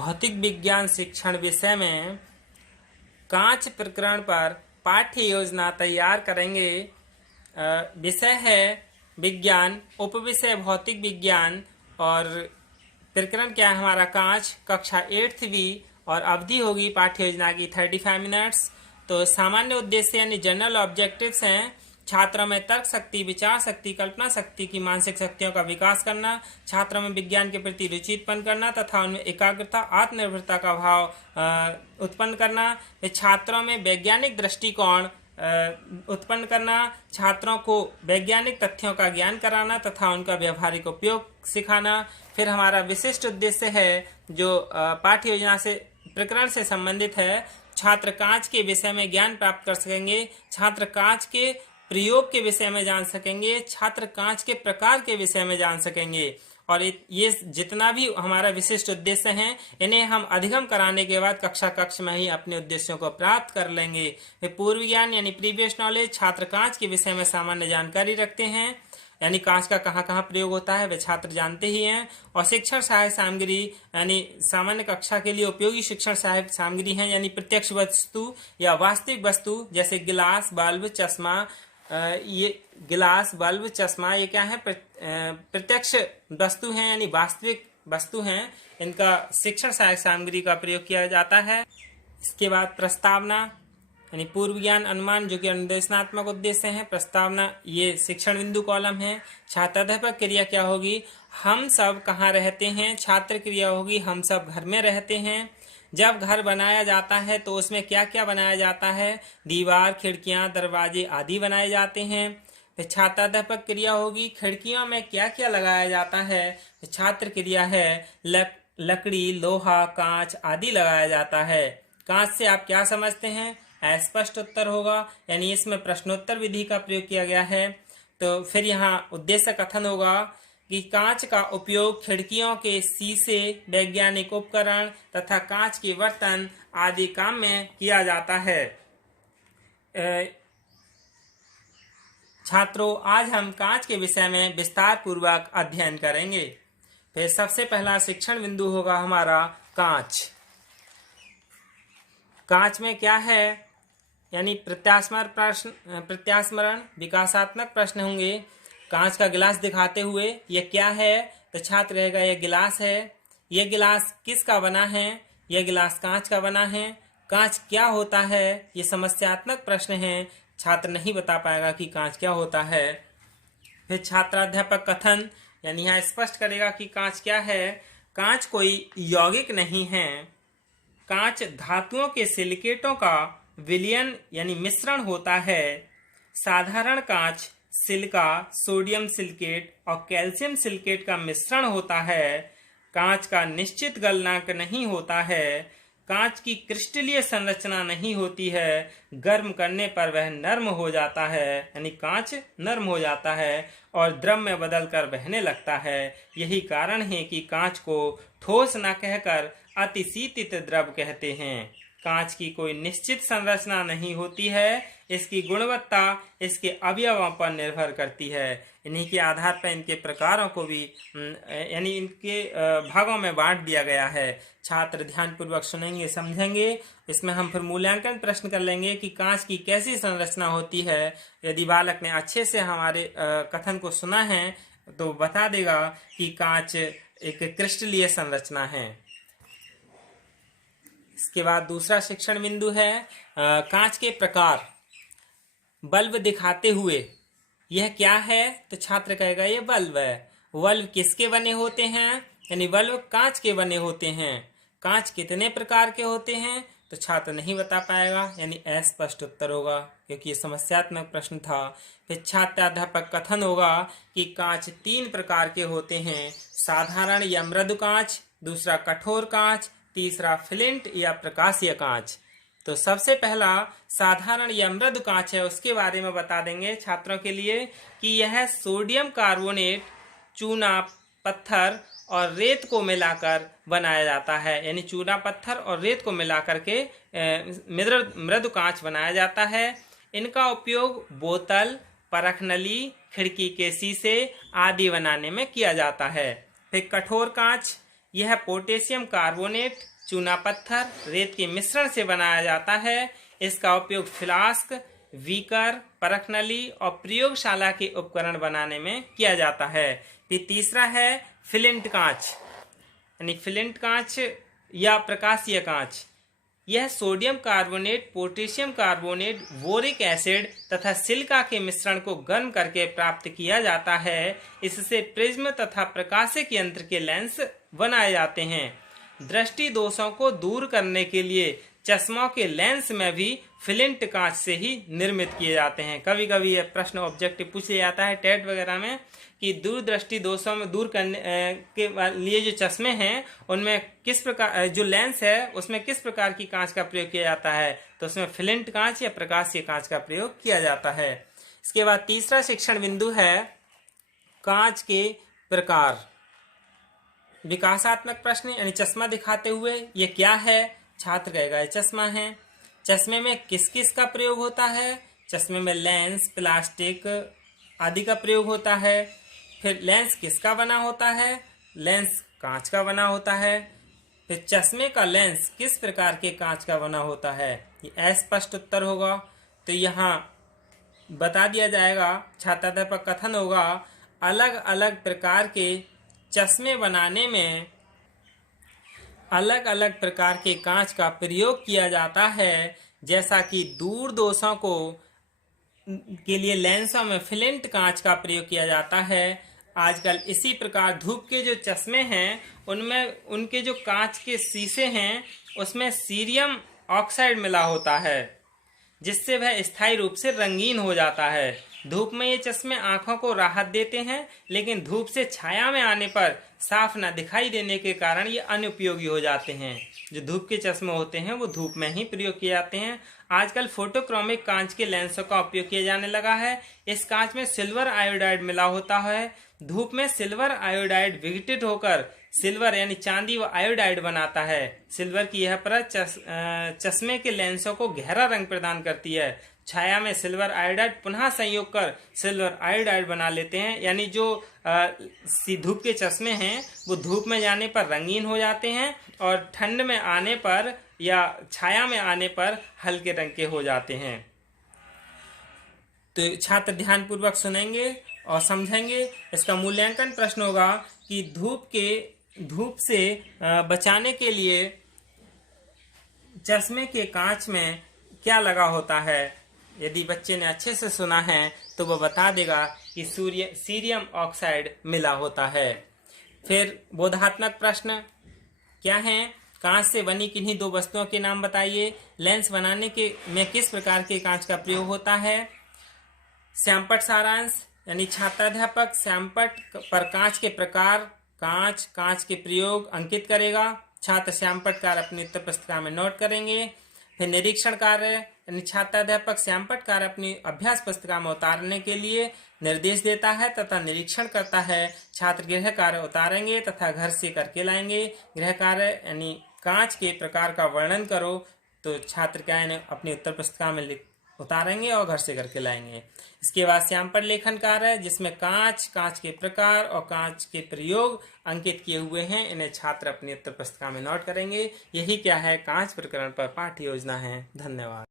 भौतिक विज्ञान शिक्षण विषय में कांच प्रकरण पर पाठ्य योजना तैयार करेंगे। विषय है विज्ञान, उपविषय भौतिक विज्ञान और प्रकरण क्या है हमारा कांच। कक्षा 8th भी और अवधि होगी पाठ्य योजना की 35 मिनट्स। तो सामान्य उद्देश्य यानी जनरल ऑब्जेक्टिव्स हैं छात्रों में तर्क शक्ति, विचार शक्ति, कल्पना शक्ति की मानसिक शक्तियों का विकास करना, छात्रों में विज्ञान के प्रति रुचि उत्पन्न करना तथा उनमें एकाग्रता, आत्मनिर्भरता का भाव उत्पन्न करना, छात्रों में वैज्ञानिक दृष्टिकोण उत्पन्न करना, छात्रों को वैज्ञानिक तथ्यों का ज्ञान कराना तथा उनका व्यवहारिक उपयोग सिखाना। फिर हमारा विशिष्ट उद्देश्य है जो पाठ्य योजना से प्रकरण से संबंधित है, छात्र कांच के विषय में ज्ञान प्राप्त कर सकेंगे, छात्र कांच के प्रयोग के विषय में जान सकेंगे, छात्र कांच के प्रकार के विषय में जान सकेंगे। और ये जितना भी हमारा विशिष्ट उद्देश्य हैं इन्हें हम अधिगम कराने के बाद कक्षा में ही अपने उद्देश्यों को प्राप्त कर लेंगे। पूर्व ज्ञान यानी प्रीवियस नॉलेज, छात्र कांच के विषय में सामान्य जानकारी रखते हैं यानी कांच का कहाँ कहाँ प्रयोग होता है वे छात्र जानते ही हैं। और शिक्षण सहायक सामग्री यानी सामान्य कक्षा के लिए उपयोगी शिक्षण सहायक सामग्री हैं यानी प्रत्यक्ष वस्तु या वास्तविक वस्तु जैसे गिलास, बल्ब, चश्मा। ये गिलास, बल्ब, चश्मा ये क्या है? प्रत्यक्ष वस्तु हैं यानी वास्तविक वस्तु हैं। इनका शिक्षण सहायक सामग्री का प्रयोग किया जाता है। इसके बाद प्रस्तावना यानी पूर्व ज्ञान अनुमान जो कि अनुदेशनात्मक उद्देश्य है। प्रस्तावना ये शिक्षण बिंदु कॉलम है। छात्राध्यापक क्रिया क्या होगी? हम सब कहाँ रहते हैं। छात्र क्रिया होगी हम सब घर में रहते हैं। जब घर बनाया जाता है तो उसमें क्या क्या बनाया जाता है? दीवार, खिड़कियां, दरवाजे आदि बनाए जाते हैं। फिर छात्राध्यापक क्रिया होगी खिड़कियों में क्या क्या लगाया जाता है। छात्र क्रिया है लकड़ी, लोहा, कांच आदि लगाया जाता है। कांच से आप क्या समझते हैं? अस्पष्ट उत्तर होगा यानी इसमें प्रश्नोत्तर विधि का प्रयोग किया गया है। तो फिर यहाँ उद्देश्य कथन होगा कि कांच का उपयोग खिड़कियों के शीशे, वैज्ञानिक उपकरण तथा कांच के बर्तन आदि काम में किया जाता है। छात्रों, आज हम कांच के विषय में विस्तार पूर्वक अध्ययन करेंगे। फिर सबसे पहला शिक्षण बिंदु होगा हमारा कांच। कांच में क्या है यानी प्रत्यास्मरण विकासात्मक प्रश्न होंगे। कांच का गिलास दिखाते हुए यह क्या है? तो छात्र रहेगा यह गिलास है। यह गिलास किसका बना है? यह गिलास कांच का बना है। कांच क्या होता है? ये समस्यात्मक प्रश्न है। छात्र नहीं बता पाएगा कि कांच क्या होता है। फिर छात्राध्यापक कथन यानी यहाँ स्पष्ट करेगा कि कांच क्या है। कांच कोई यौगिक नहीं है। कांच धातुओं के सिलिकेटों का विलयन यानी मिश्रण होता है। साधारण कांच सिलिका, सोडियम सिलिकेट और कैल्शियम सिलिकेट का मिश्रण होता है। कांच का निश्चित गलनांक नहीं होता है। कांच की क्रिस्टलीय संरचना नहीं होती है। गर्म करने पर वह नर्म हो जाता है यानी कांच नर्म हो जाता है और द्रव में बदलकर बहने लगता है। यही कारण है कि कांच को ठोस न कहकर अतिशीतित द्रव कहते हैं। कांच की कोई निश्चित संरचना नहीं होती है। इसकी गुणवत्ता इसके अवयवों पर निर्भर करती है। इन्हीं के आधार पर इनके प्रकारों को भी यानी इनके भागों में बांट दिया गया है। छात्र ध्यानपूर्वक सुनेंगे, समझेंगे। इसमें हम फिर मूल्यांकन प्रश्न कर लेंगे कि कांच की कैसी संरचना होती है। यदि बालक ने अच्छे से हमारे कथन को सुना है तो बता देगा कि कांच एक क्रिस्टलीय संरचना है। इसके बाद दूसरा शिक्षण बिंदु है कांच के प्रकार। बल्ब दिखाते हुए यह क्या है? तो छात्र कहेगा यह बल्ब है। बल्ब किसके बने होते हैं? यानी बल्ब कांच के बने होते हैं। कांच कितने प्रकार के होते हैं? तो छात्र नहीं बता पाएगा यानी अस्पष्ट उत्तर होगा क्योंकि ये समस्यात्मक प्रश्न था। फिर छात्राध्यापक कथन होगा कि कांच 3 प्रकार के होते हैं। साधारण या मृदु कांच, दूसरा कठोर कांच, तीसरा फ्लिंट या प्रकाशीय कांच। तो सबसे पहला साधारण या मृदु कांच है उसके बारे में बता देंगे छात्रों के लिए कि यह सोडियम कार्बोनेट, चूना, पत्थर और रेत को मिलाकर बनाया जाता है यानी चूना, पत्थर और रेत को मिलाकर के मृदु कांच बनाया जाता है। इनका उपयोग बोतल, परख नली, खिड़की के शीशे आदि बनाने में किया जाता है। फिर कठोर कांच यह पोटेशियम कार्बोनेट, चूना पत्थर, रेत के मिश्रण से बनाया जाता है। इसका उपयोग फ्लास्क, बीकर, परखनली और प्रयोगशाला के उपकरण बनाने में किया जाता है। फिर तीसरा है फ्लिंट कांच, यानी फ्लिंट कांच या प्रकाशीय कांच। यह sodium carbonate, potassium carbonate, boric acid तथा सिलिका के मिश्रण को गर्म करके प्राप्त किया जाता है। इससे प्रिज्म तथा प्रकाशिक यंत्र के लेंस बनाए जाते हैं। दृष्टि दोषों को दूर करने के लिए चश्मों के लेंस में भी फ्लिंट कांच से ही निर्मित किए जाते हैं। कभी कभी यह प्रश्न ऑब्जेक्टिव पूछ लिया जाता है टेट वगैरह में कि दूरदृष्टि दोषों में दूर करने के लिए जो चश्मे हैं उनमें किस प्रकार जो लेंस है उसमें किस प्रकार की कांच का प्रयोग किया जाता है, तो उसमें फ्लिंट कांच या प्रकाशीय कांच का प्रयोग किया जाता है। इसके बाद तीसरा शिक्षण बिंदु है कांच के प्रकार। विकासात्मक प्रश्न, यानी चश्मा दिखाते हुए ये क्या है, छात्र कहेगा ये चश्मा है। चश्मे में किस किस का प्रयोग होता है, चश्मे में लेंस, प्लास्टिक आदि का प्रयोग होता है। फिर लेंस किसका बना होता है, लेंस कांच का बना होता है। फिर चश्मे का लेंस किस प्रकार के कांच का बना होता है, ये अस्पष्ट उत्तर होगा। तो यहाँ बता दिया जाएगा, छात्राध्यापक कथन होगा, अलग अलग प्रकार के चश्मे बनाने में अलग अलग प्रकार के कांच का प्रयोग किया जाता है। जैसा कि दूर दोषों को के लिए लेंसों में फ्लिंट कांच का प्रयोग किया जाता है। आजकल इसी प्रकार धूप के जो चश्मे हैं उनमें उनके जो कांच के शीशे हैं उसमें सीरियम ऑक्साइड मिला होता है, जिससे वह स्थायी रूप से रंगीन हो जाता है। धूप में ये चश्मे आंखों को राहत देते हैं, लेकिन धूप से छाया में आने पर साफ न दिखाई देने के कारण ये अनुपयोगी हो जाते हैं। जो धूप के चश्मे होते हैं वो धूप में ही प्रयोग किए जाते हैं। आजकल फोटोक्रोमिक कांच के लेंसों का उपयोग किया जाने लगा है। इस कांच में सिल्वर आयोडाइड मिला होता है। धूप में सिल्वर आयोडाइड विघटित होकर सिल्वर यानी चांदी व आयोडाइड बनाता है। सिल्वर की यह परत चश्मे के लेंसों को गहरा रंग प्रदान करती है। छाया में सिल्वर आयोडाइड पुनः संयोग कर सिल्वर आयोडाइड बना लेते हैं, यानी जो धूप के चश्मे हैं वो धूप में जाने पर रंगीन हो जाते हैं और ठंड में आने पर या छाया में आने पर हल्के रंग के हो जाते हैं। तो छात्र ध्यान पूर्वक सुनेंगे और समझेंगे। इसका मूल्यांकन प्रश्न होगा कि धूप से बचाने के लिए चश्मे के कांच में क्या लगा होता है। यदि बच्चे ने अच्छे से सुना है तो वह बता देगा कि सीरियम ऑक्साइड मिला होता है। फिर बोधात्मक प्रश्न क्या है, कांच से बनी किन्हीं दो वस्तुओं के नाम बताइए। लेंस बनाने के में किस प्रकार के कांच का प्रयोग होता है। श्यामपट्ट सारांश, यानी छात्राध्यापक श्यामपट्ट पर कांच के प्रकार, कांच के प्रयोग अंकित करेगा। छात्र श्यामपट्ट कार्य अपनी उत्तर पुस्तिका में नोट करेंगे। फिर निरीक्षण कार्य, यानी छात्राध्यापक श्यामपट्ट कार्य अपनी अभ्यास पुस्तिका में उतारने के लिए निर्देश देता है तथा निरीक्षण करता है। छात्र गृह कार्य उतारेंगे तथा घर से करके लाएंगे। गृह कार्य यानी कांच के प्रकार का वर्णन करो, तो छात्र क्या है अपनी उत्तर पुस्तिका में उतारेंगे और घर से करके लाएंगे। इसके बाद श्यामपट्ट लेखन कार्य, जिसमें कांच के प्रकार और कांच के प्रयोग अंकित किए हुए हैं, इन्हें छात्र अपनी उत्तर पुस्तिका में नोट करेंगे। यही क्या है कांच प्रकरण पर पाठ्य योजना है। धन्यवाद।